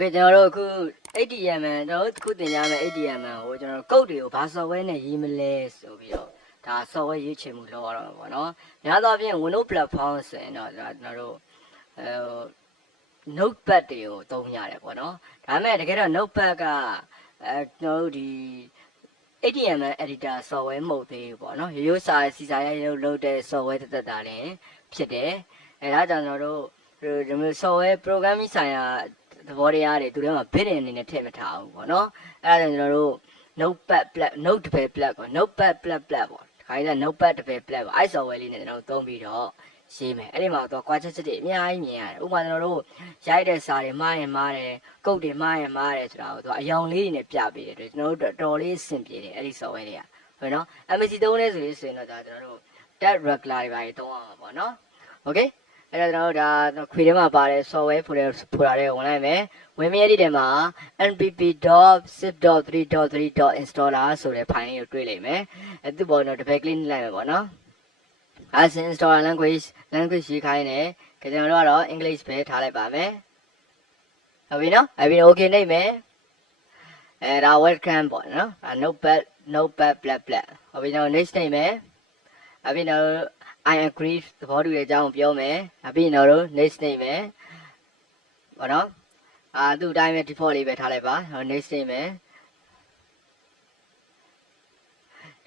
Okay ကျွန်တော်တို့အခု HTML ကျွန်တော်တို့ခုသင်ကြမယ် HTML ကိုကျွန်တော်တို့ code တွေကိုဘာ software နဲ့ရေးမလဲဆိုပြီးတော့ဒါ software ရေးချင်မှုလောက်ရတော့ပေါ့နော်များသောအားဖြင့် Windows platform ဆိုရင်တော့ကျွန်တော်တို့notepad တွေကိုသုံးရတယ်ပေါ့နော်ဒါပေမဲ့တကယ်တော့ notepad ကကျွန်တော်တို့ဒီ HTML editor software မဟုတ်သေးဘူးပေါ့နော်ရိုးစာစီစာရိုက်လုပ်တဲ့ software တက်တာလည်းဖြစ်တယ်အဲဒါကြောင့်ကျွန်တော်တို့ဒီမျိုး software programming ဆိုင်ရာသဘောတရားတွေသူတို့က bit အနေနဲ့ထည့်မထားဘူးပေါ့နော်အဲဒါကြောင့်ကျွန်တော်တို့ notepad plat note တစ်ပယ် plat ပေါ့ notepad plat ပေါ့ခါကြီးက notepad တစ်ပယ် plat ပေါ့အဲ software လေးနဲ့ကျွန်တော်တို့သုံးပြီးတော့ရေးမယ်အဲ့ဒီမှာတော့ကွာချက်ချက်တွေအများကြီးမြင်ရတယ်ဥပမာကျွန်တော်တို့ရိုက်တဲ့စာတွေမှားရင်မှားတယ်ကုတ်တွေမှားရင်မှားတယ်ဆိုတာကိုသူအယောင်လေးတွေနဲ့ပြပေးတယ်တွေ့ကျွန်တော်တို့တော်လေးအဆင်ပြေတယ်အဲ့ဒီ software တွေကဟုတ်နော် MSC သုံးလဲဆိုရင်တော့ဒါကျွန်တော်တို့ tag regular တွေပါသုံးအောင်ပါပေါ့နော် okay အဲ့တော့ကျွန်တော်တို့ဒါခွေထဲမှာပါတယ် software ဖိုတာတွေဝင်လိုက်မယ်ဝင်မြဲဒီထဲမှာ npp.zip.3.3.installer ဆိုတဲ့ file လေးကိုတွေ့လိမ့်မယ်အဲ့ဒီပေါ်တော့တစ်ဖက် click လိုက်မယ်ပေါ့နော်as installer language ရေးခိုင်းတယ်ကျွန်တော်တို့ကတော့ English ပဲထားလိုက်ပါမယ်ဟုတ်ပြီနော်အဲ့ပြီး okay နှိပ်မယ်အဲ့ဒါ welcome ပေါ့နော် notepad plat ဟုတ်ပြီကျွန်တော် next နှိပ်မယ်အဲ့ပြီးတော့ I agree သဘောတူတဲ့အကြောင်းပြောမယ်အဲ့ပြီးတော့ next နှိပ်မယ်ပေါ့နော်သူ့အတိုင်းပဲ default လေးပဲထားလိုက်ပါ next နှိပ်မယ်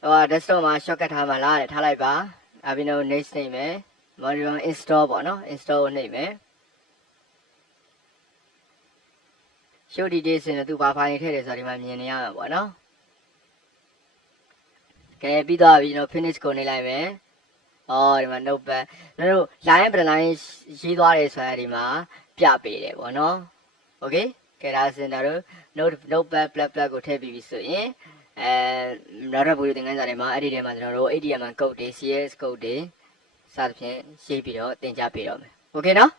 တော့ desktop မှာ shortcut ထားမှာလားထားလိုက်ပါအဲ့ပြီးတော့ next နှိပ်မယ် module install ပေါ့နော် install ကိုနှိပ်မယ် show details ဆိုရင်သူဘာ file ထည့်တယ်ဆိုတော့ဒီမှာမြင်နေရမှာပေါ့နော်ကဲပြီးသွားပြီကျွန်တော် finish ကိုနှိပ်လိုက်မယ်ဒီမှာ notepad ကျွန်တော်တို့ line by line ရေးသွားတယ်ဆိုရင်ဒီမှာပြပေးတယ်ပေါ့နော် okay ကဲဒါဆိုရင်တို့ notepad plat ကိုထည့်ပြီးပြီဆိုရင်နောက်တစ်ဗီဒီယိုသင်ခန်းစာတွေမှာအဲ့ဒီထဲမှာကျွန်တော်တို့ HTML code တွေ CSS code တွေစသဖြင့်ရေးပြီးတော့သင်ကြားပေးတော့မယ် okay နော်